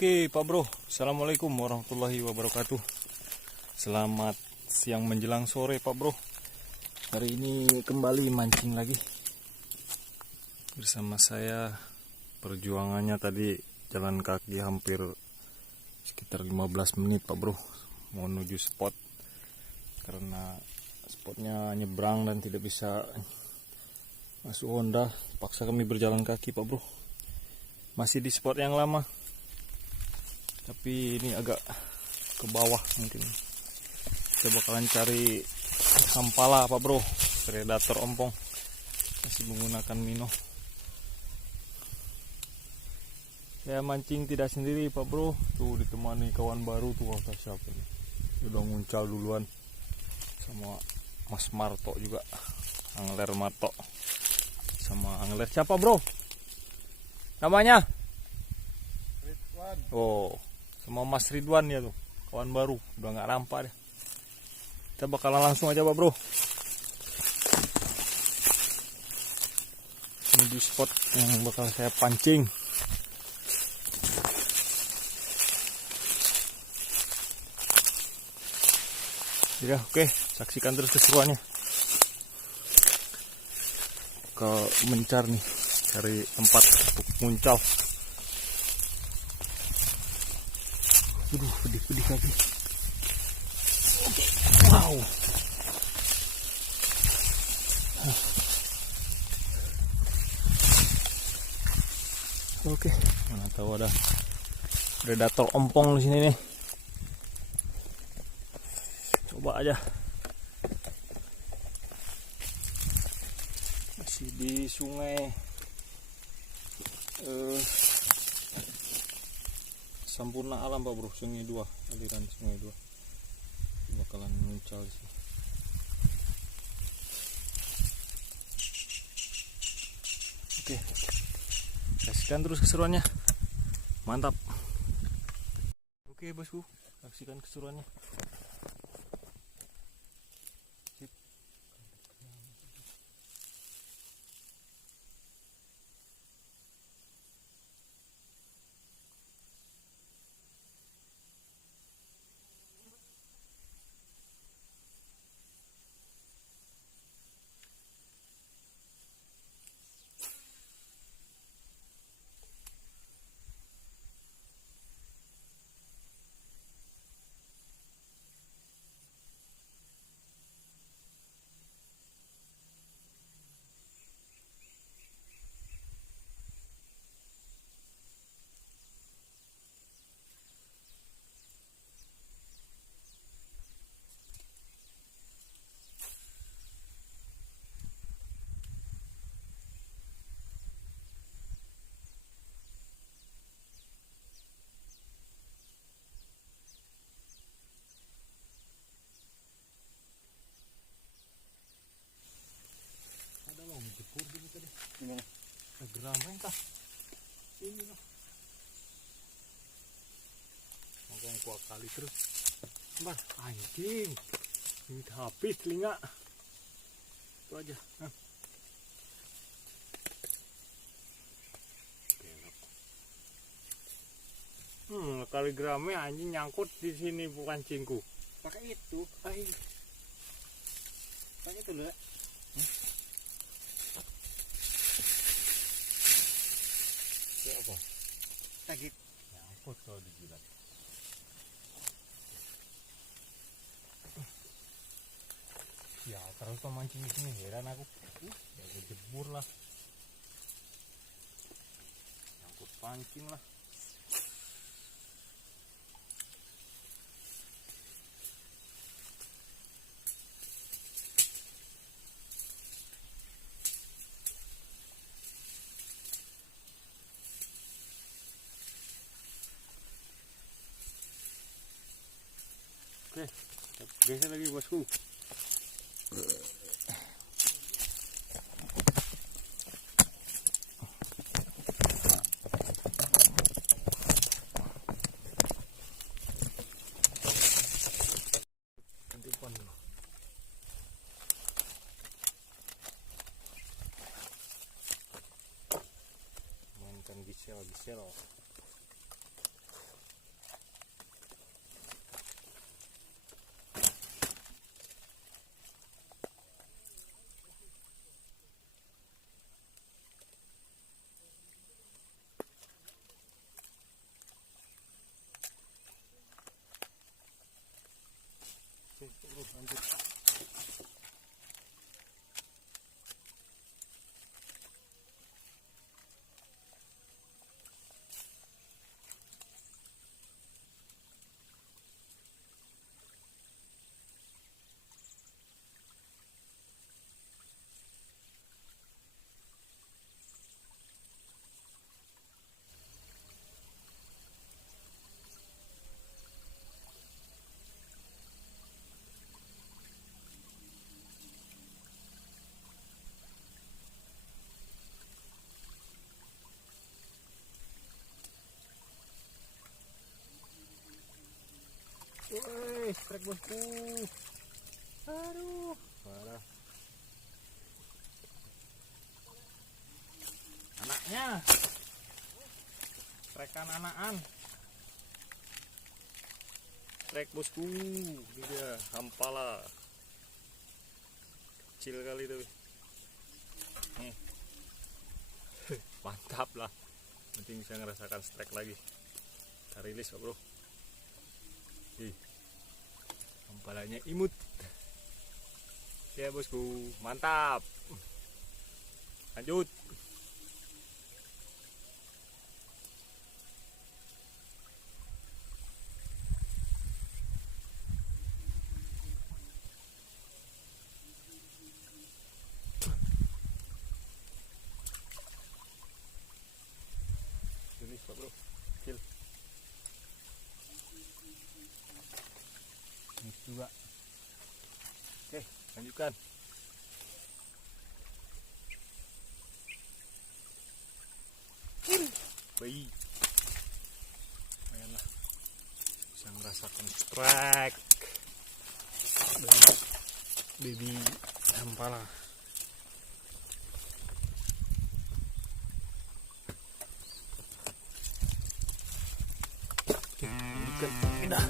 Oke Pak Bro, Assalamualaikum warahmatullahi wabarakatuh. Selamat siang menjelang sore Pak Bro. Hari ini kembali mancing lagi bersama saya. Perjuangannya tadi jalan kaki hampir sekitar 15 menit Pak Bro, mau menuju spot. Karena spotnya nyebrang dan tidak bisa masuk Honda, paksa kami berjalan kaki Pak Bro. Masih di spot yang lama, tapi ini agak ke bawah. Mungkin kita bakalan cari sampala Pak Bro, predator ompong, masih menggunakan mino. Saya mancing tidak sendiri Pak Bro, tuh ditemani kawan baru tuh. Wah, siapa ini? Udah nguncal duluan sama Mas Marto juga, Angler Marto sama Angler siapa Bro namanya? Ridwan. Oh, sama Mas Ridwan ya tuh, kawan baru, udah nggak nampak deh. Kita bakalan langsung aja Pak Bro menuju spot yang bakal saya pancing. Ya oke, saksikan terus keseruannya. Ke mencar nih, cari tempat untuk muncal. Pedih kaki. Oke, wow. Oke, mana tahu ada predator ompong di sini nih. Coba aja. Masih di sungai Sampurna Alam Pak Bro, Sungai 2, aliran Sungai 2. Bakalan muncul sih. Oke, saksikan terus keseruannya. Mantap. Oke bosku, saksikan keseruannya. Sip. Jepur gitu tadi. Gimana? Geramai kah? Ini lah. Ngomong kuat kali terus. Mbak, anjing. Ini habis telinga. Itu aja. Nah. Kali geramai anjing nyangkut di sini bukan cingku. Pakai itu. Pakai itu loh. Ya apa? Sakit. Nyangkut kalau dijilat. Ya terus pemancing di sini heran aku. Ya jebur lah. Nyangkut pancing lah. Oke, geser lagi bosku. Mainkan gisel. bro, lanjut. Woi, strike bosku. Aduh, parah. Anaknya. Strekan anakan. Strike bosku. Ini dia, hampala. Kecil kali tuh. Nih. Mantap lah. Penting bisa ngerasakan strike lagi. Kita rilis Pak Bro. Hampalanya imut ya bosku, mantap. Lanjut. Tulis Pak Bro, kecil. Ini juga. Oke, lanjutkan. Bayi. Lumayan lah. Bisa merasakan strike. Baby hampala. Oke, lanjutkan. Pindah.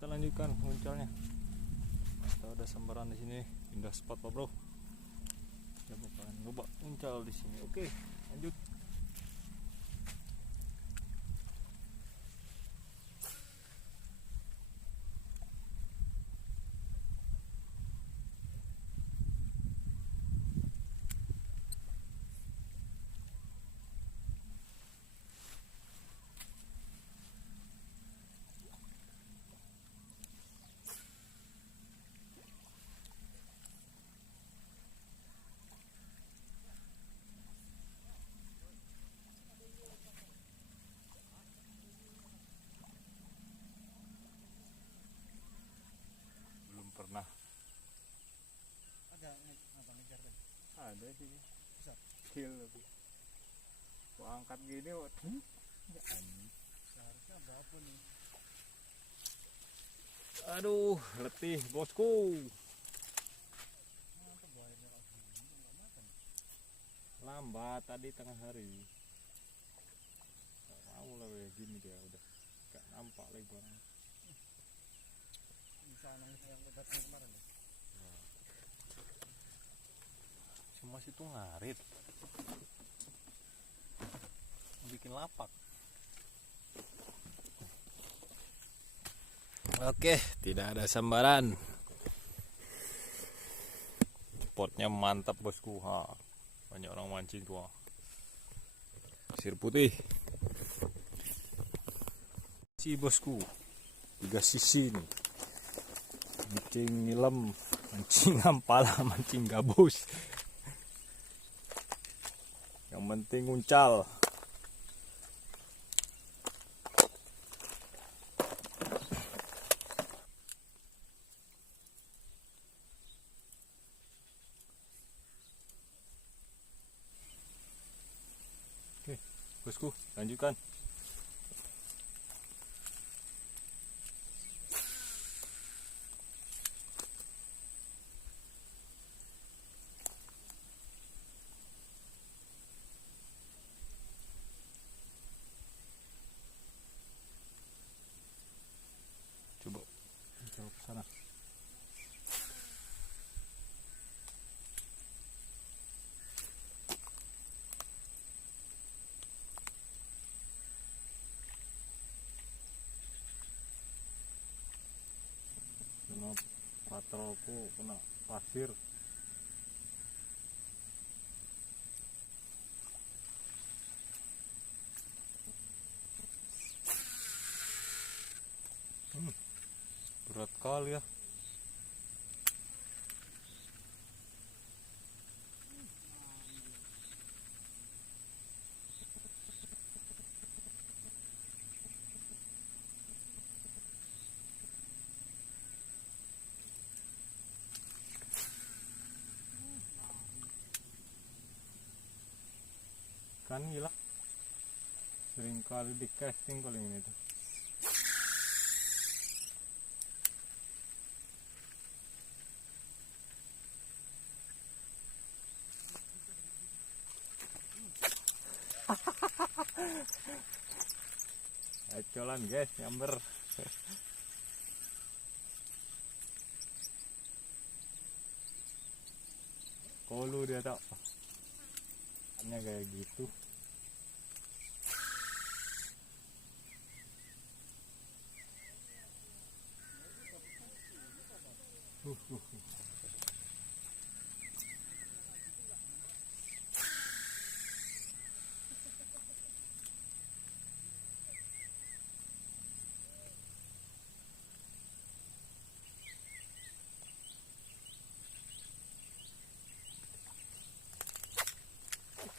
Kita lanjutkan muncalnya. Kita ada sembaran di sini, pindah spot Pak Bro. Kita bakalan coba muncal di sini. Oke, lanjut. Belum pernah. Ada abang ngejar tadi. Ada sih. Besar. Kecil tapi. Gua angkat gini, ya anjing. Seharusnya berapa nih? Aduh, letih bosku. Mantap buahnya lagi. Enggak makan. Lambat tadi tengah hari. Gak mau lah gini dia udah. Gak nampak lagi barang. Misalnya yang datang kemarin ya. Cuma situ ngarit. Bikin lapak. Oke, tidak ada sambaran. Spotnya mantap bosku. Ha. Banyak orang mancing tuh. Pasir putih. Si bosku. 3 sisi nih. Mancing nilem, mancing ampala, mancing gabus. Yang penting uncal. Oke, bosku, lanjutkan. Coba ke sana. patrolku kena pasir. Berat kali ya. Kan gila, sering kali di casting paling ini tuh. Acolan guys, nyamber. Kolu dia tak, hanya kayak gitu.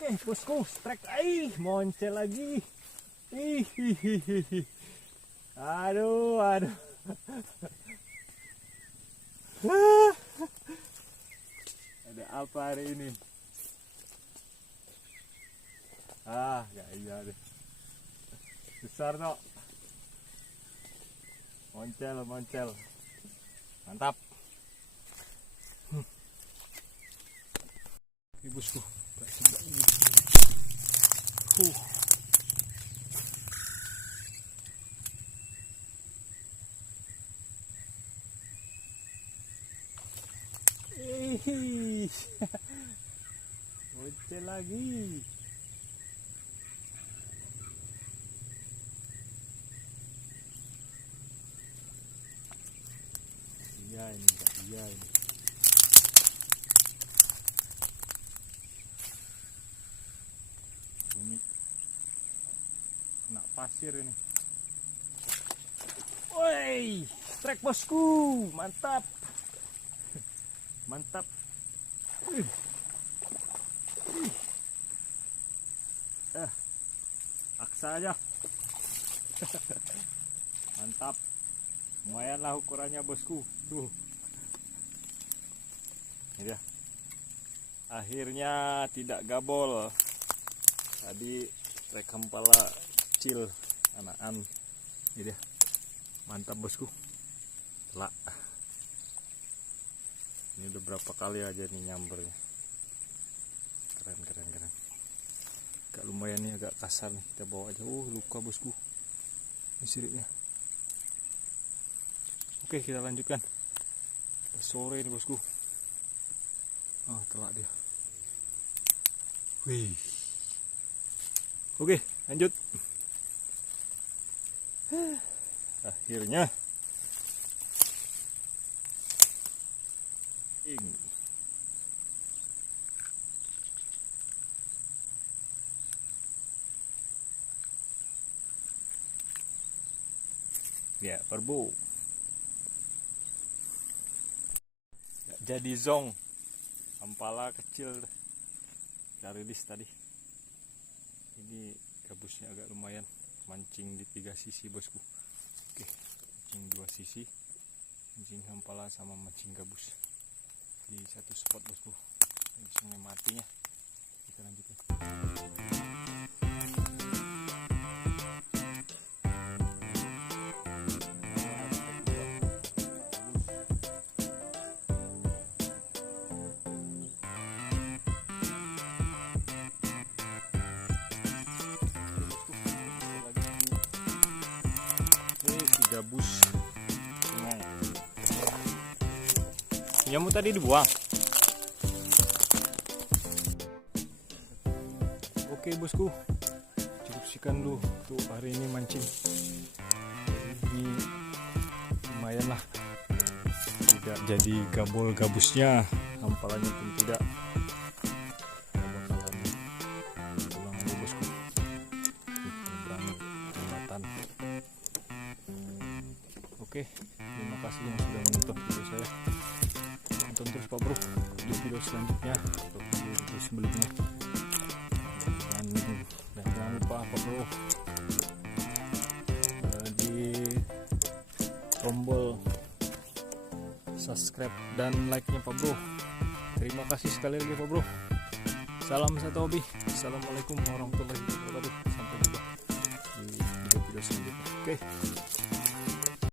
Oke bosku, strike. Moncel lagi. Aduh. Ada apa hari ini? Gak iya deh. Besar no. Moncel. Mantap. Oke bosku. Bocil lagi. Iya ini. Bumi kena pasir ini. Woi, strike bosku, mantap. Aksa aja. Mantap. Lumayanlah ukurannya bosku. Tuh. Ini dia. Akhirnya tidak gabol. Tadi trek kempala kecil anakan. Ini dia. Mantap bosku. Telak. Ini udah berapa kali aja nih nyambernya. Keren. Agak lumayan nih, agak kasar nih. Kita bawa aja. Luka bosku. Ini siripnya. Oke, kita lanjutkan. Udah sore nih bosku. Telak dia. Wih. Oke, lanjut. Akhirnya. Ya, perbu. Jadi zong. Kempala kecil dari rilis tadi. Ini gabusnya agak lumayan. Mancing di 3 sisi bosku. Oke, mancing 2 sisi. Mancing kempala sama mancing gabus. Di satu spot bosku. Ini sungai matinya. Kita lanjutkan. Gabus sungai. Punyamu tadi dibuang. Oke bosku, cukup sekian dulu untuk hari ini mancing. Ini lumayan lah, 3 tidak jadi gabol gabusnya, hampalannya pun tidak. Kita bakalan pulang aja bosku. Nyebrang jembatan. Oke, terima kasih yang sudah menonton video saya. Tonton terus Pak Bro video selanjutnya atau video sebelumnya. Dan jangan lupa Pak Bro di tombol subscribe dan like-nya Pak Bro. Terima kasih sekali lagi Pak Bro. Salam satu hobi. Assalamualaikum warahmatullahi wabarakatuh. Sampai jumpa di video-video selanjutnya. Oke.